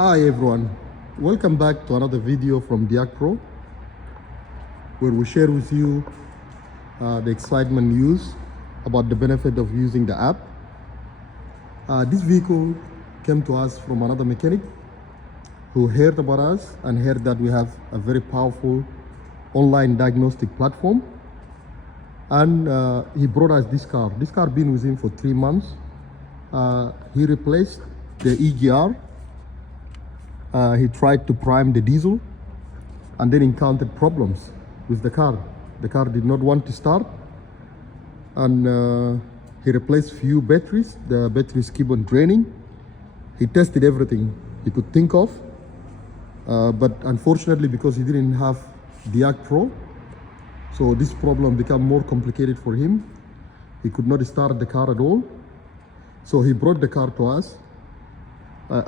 Hi everyone, welcome back to another video from DiagPro, where we share with you the excitement news about the benefit of using the app. This vehicle came to us from another mechanic who heard about us and heard that we have a very powerful online diagnostic platform, and he brought us this car. This car been with him for 3 months. He replaced the EGR. He tried to prime the diesel and then encountered problems with the car. The car did not want to start, and he replaced few batteries. The batteries keep on draining. He tested everything he could think of, but unfortunately, because he didn't have DiagPro, so this problem became more complicated for him. He could not start the car at all. So he brought the car to us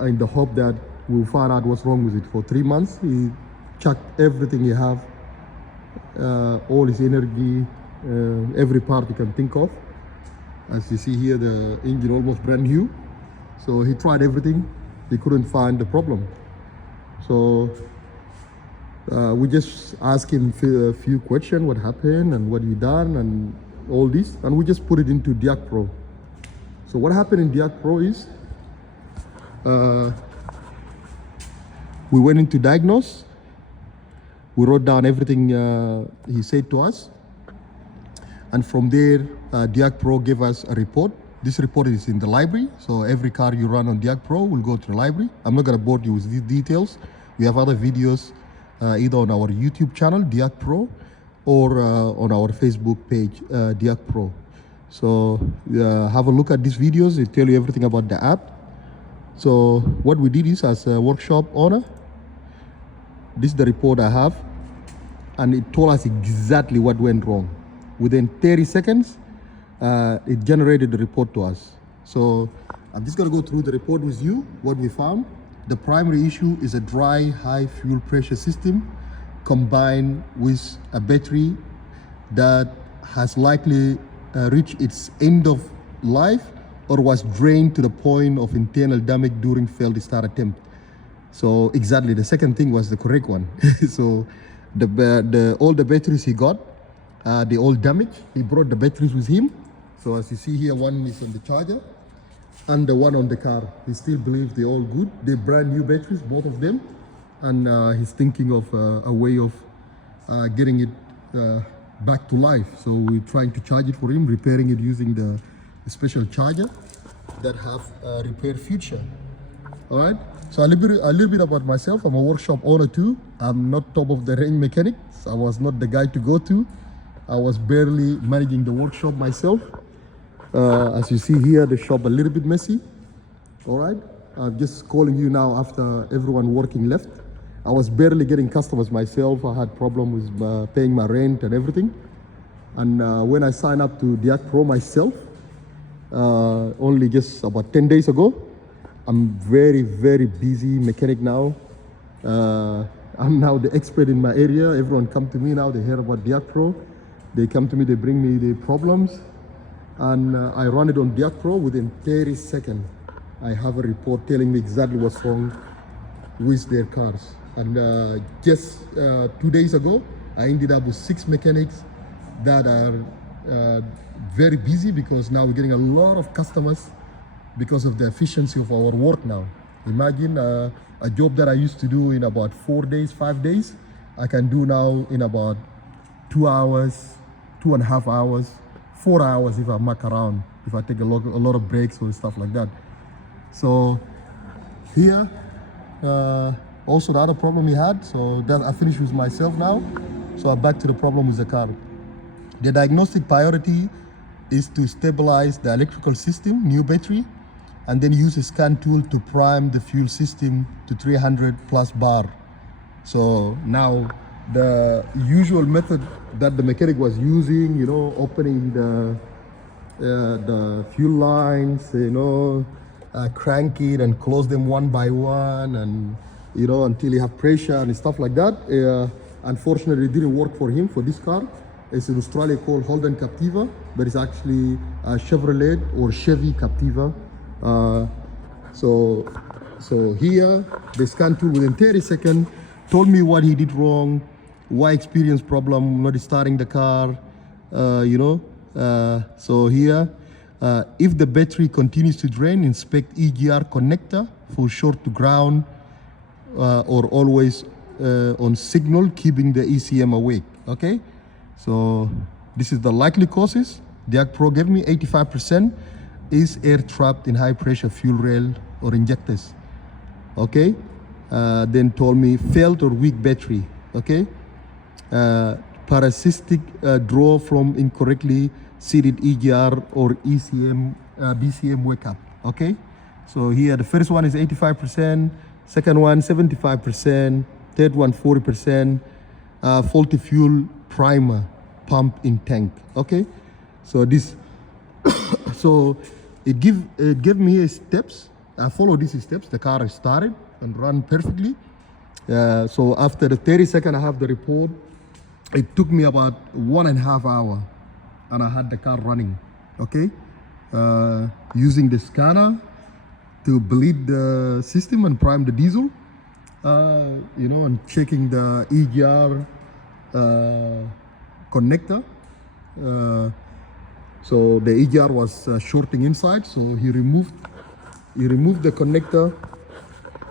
in the hope that we'll find out what's wrong with it. For 3 months, he checked everything he have, all his energy, every part he can think of. As you see here, the engine almost brand new. So he tried everything. He couldn't find the problem. So we just asked him a few questions, what happened and what he done and all this, and we just put it into DiagPro. So what happened in DiagPro is, we went into diagnose. We wrote down everything he said to us. And from there, DiagPro gave us a report. This report is in the library. So every car you run on DiagPro will go to the library. I'm not gonna bore you with these details. We have other videos either on our YouTube channel, DiagPro, or on our Facebook page, DiagPro. So have a look at these videos. They tell you everything about the app. So what we did is, as a workshop owner, this is the report I have, and it told us exactly what went wrong. Within 30 seconds, it generated the report to us. So I'm just gonna go through the report with you, what we found. The primary issue is a dry, high fuel pressure system combined with a battery that has likely reached its end of life or was drained to the point of internal damage during failed start attempt. So exactly, the second thing was the correct one. So all the batteries he got, they all damaged. He brought the batteries with him. So as you see here, one is on the charger and the one on the car. He still believes they're all good. They're brand new batteries, both of them. And he's thinking of a way of getting it back to life. So we're trying to charge it for him, repairing it using the special charger that have a repair feature. All right. So a little bit about myself. I'm a workshop owner too. I'm not top of the range mechanic. So I was not the guy to go to. I was barely managing the workshop myself. As you see here, the shop a little bit messy. All right. I'm just calling you now after everyone working left. I was barely getting customers myself. I had problems with paying my rent and everything. And when I signed up to DiagPro myself, only just about 10 days ago, I'm very, very busy mechanic now. I'm now the expert in my area. Everyone come to me now, they hear about DiagPro. They come to me, they bring me the problems. And I run it on DiagPro. Within 30 seconds, I have a report telling me exactly what's wrong with their cars. And just 2 days ago, I ended up with 6 mechanics that are very busy, because now we're getting a lot of customers because of the efficiency of our work now. Imagine a job that I used to do in about 4 days, 5 days, I can do now in about 2 hours, 2.5 hours, 4 hours if I muck around, if I take a lot of breaks or stuff like that. So here, also the other problem we had, so that I finished with myself now. So I'm back to the problem with the car. The diagnostic priority is to stabilize the electrical system, new battery, and then use a scan tool to prime the fuel system to 300 plus bar. So now the usual method that the mechanic was using, you know, opening the fuel lines, you know, crank it and close them one by one, and you know, until you have pressure and stuff like that. Unfortunately, it didn't work for him for this car. It's in Australia called Holden Captiva, but it's actually a Chevrolet or Chevy Captiva. So So here, the scan tool within 30 seconds told me what he did wrong, why experienced problem not starting the car, so here, if the battery continues to drain, inspect EGR connector for short to ground or always on signal, keeping the ECM awake, okay? So this is the likely causes. DiagPro gave me 85% is air trapped in high pressure fuel rail or injectors, okay? Then told me failed or weak battery, okay? Parasitic draw from incorrectly seated EGR or ECM, BCM wake up, okay? So here the first one is 85%, second one 75%, third one 40%, faulty fuel primer pump in tank, okay? So this, so it gave me steps. I followed these steps, the car started and ran perfectly. So after the 30 seconds I have the report. It took me about 1.5 hours and I had the car running, okay? Using the scanner to bleed the system and prime the diesel, and checking the EGR connector. So the EGR was shorting inside, so he removed the connector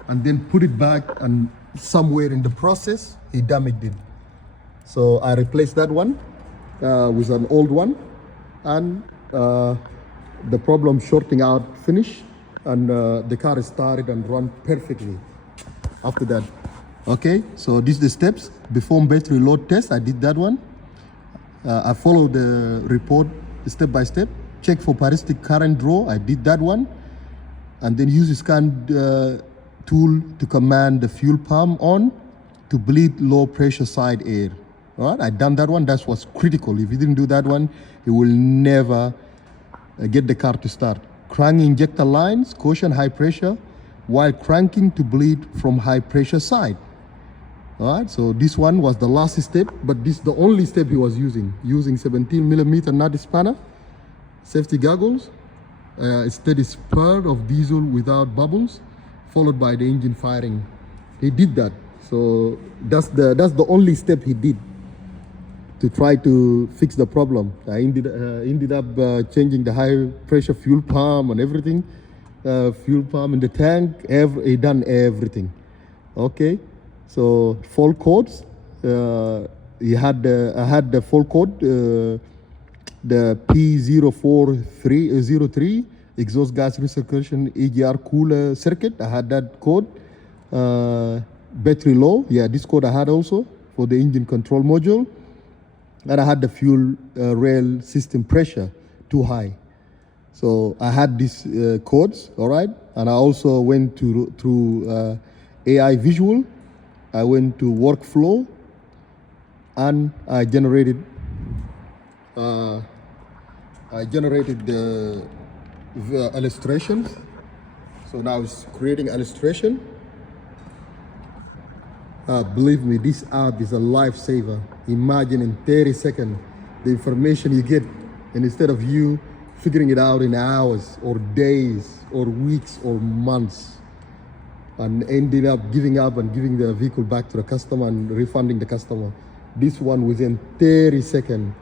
and then put it back, and somewhere in the process, he damaged it. So I replaced that one with an old one, and the problem shorting out finished, and the car started and run perfectly after that. Okay, so these are the steps. Before battery load test, I did that one. I followed the report step by step. Check for parasitic current draw, I did that one. And then use the scan tool to command the fuel pump on to bleed low pressure side air. All right, I done that one. That was critical. If you didn't do that one, you will never get the car to start. Crank injector lines, caution high pressure, while cranking to bleed from high pressure side. All right, so this one was the last step, but this is the only step he was using 17mm nut spanner, safety goggles, steady spur of diesel without bubbles, followed by the engine firing. He did that. So that's the only step he did to try to fix the problem. I ended up changing the high pressure fuel pump and everything, fuel pump in the tank. He done everything. Okay, so fault codes. I had the fault code, the P04303 exhaust gas recirculation EGR cooler circuit. I had that code. Battery low, yeah, this code I had also for the engine control module. And I had the fuel rail system pressure too high. So I had these codes, all right? And I also went through AI visual. I went to workflow, and I generated the illustrations. So now it's creating illustration. Believe me, this app is a lifesaver. Imagine in 30 seconds, the information you get, and instead of you figuring it out in hours or days or weeks or months, and ended up giving up and giving the vehicle back to the customer and refunding the customer. This one within 30 seconds,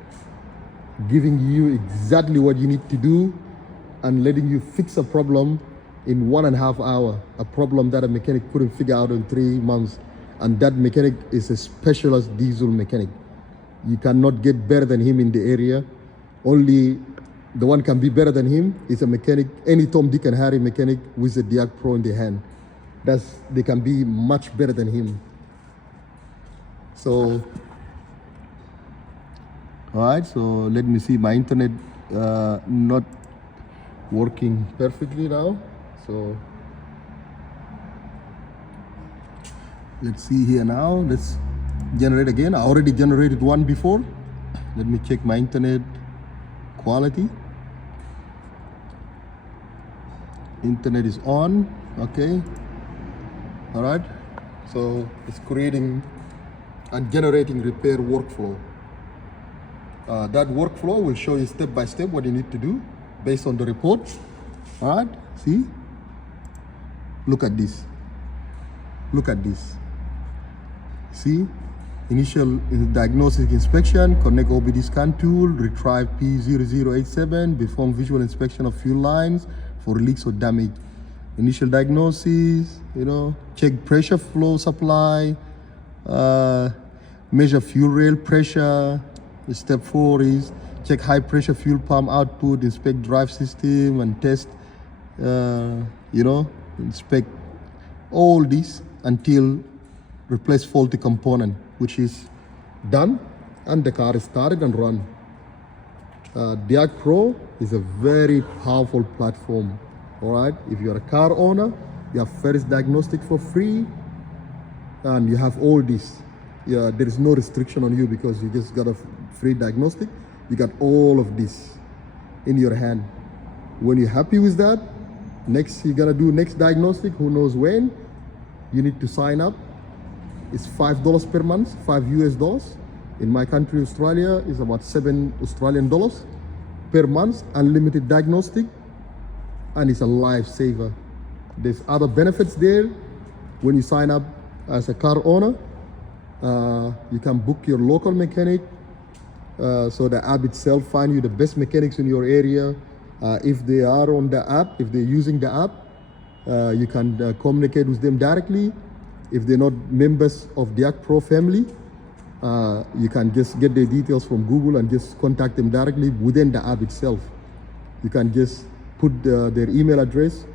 giving you exactly what you need to do and letting you fix a problem in 1.5 hours, a problem that a mechanic couldn't figure out in 3 months. And that mechanic is a specialist diesel mechanic. You cannot get better than him in the area. Only the one can be better than him is a mechanic, any Tom, Dick and Harry mechanic with a DiagPro in their hand. They can be much better than him. So, all right, so let me see, my internet not working perfectly now. So let's see here now. Let's generate again. I already generated one before. Let me check my internet quality. Internet is on. Okay. All right. So it's creating and generating repair workflow. That workflow will show you step by step what you need to do based on the report. All right. See. Look at this. Look at this. See, initial diagnostic inspection, connect OBD scan tool, retrieve P0087, perform visual inspection of fuel lines for leaks or damage. Initial diagnosis, check pressure flow supply, measure fuel rail pressure. Step 4 is check high pressure fuel pump output, inspect drive system and test, inspect all this until replace faulty component, which is done and the car is started and run. DiagPro is a very powerful platform. All right, if you're a car owner, you have first diagnostic for free and you have all this. Yeah, there is no restriction on you because you just got a free diagnostic. You got all of this in your hand. When you're happy with that, next you're gonna do next diagnostic, who knows when. You need to sign up. It's $5 per month, $5 US. In my country, Australia, is about $7 Australian per month, unlimited diagnostic, and it's a lifesaver. There's other benefits there. When you sign up as a car owner, you can book your local mechanic. So the app itself find you the best mechanics in your area. If they are on the app, if they're using the app, you can communicate with them directly. If they're not members of the DiagPro family, you can just get their details from Google and just contact them directly within the app itself. You can just put their email address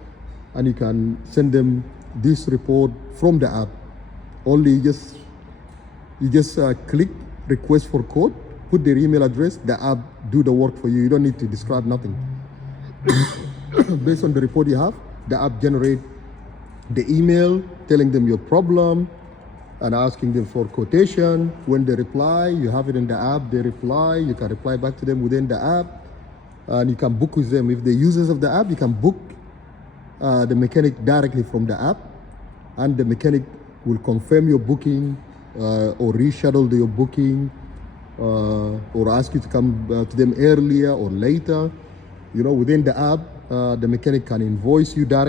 and you can send them this report from the app. Only you just click request for code, put their email address, the app do the work for you. You don't need to describe nothing. Based on the report you have, the app generate the email telling them your problem and asking them for quotation. When they reply, you have it in the app, they reply, you can reply back to them within the app, and you can book with them. If they're users of the app, you can book the mechanic directly from the app, and the mechanic will confirm your booking or reschedule your booking or ask you to come to them earlier or later. Within the app, the mechanic can invoice you directly.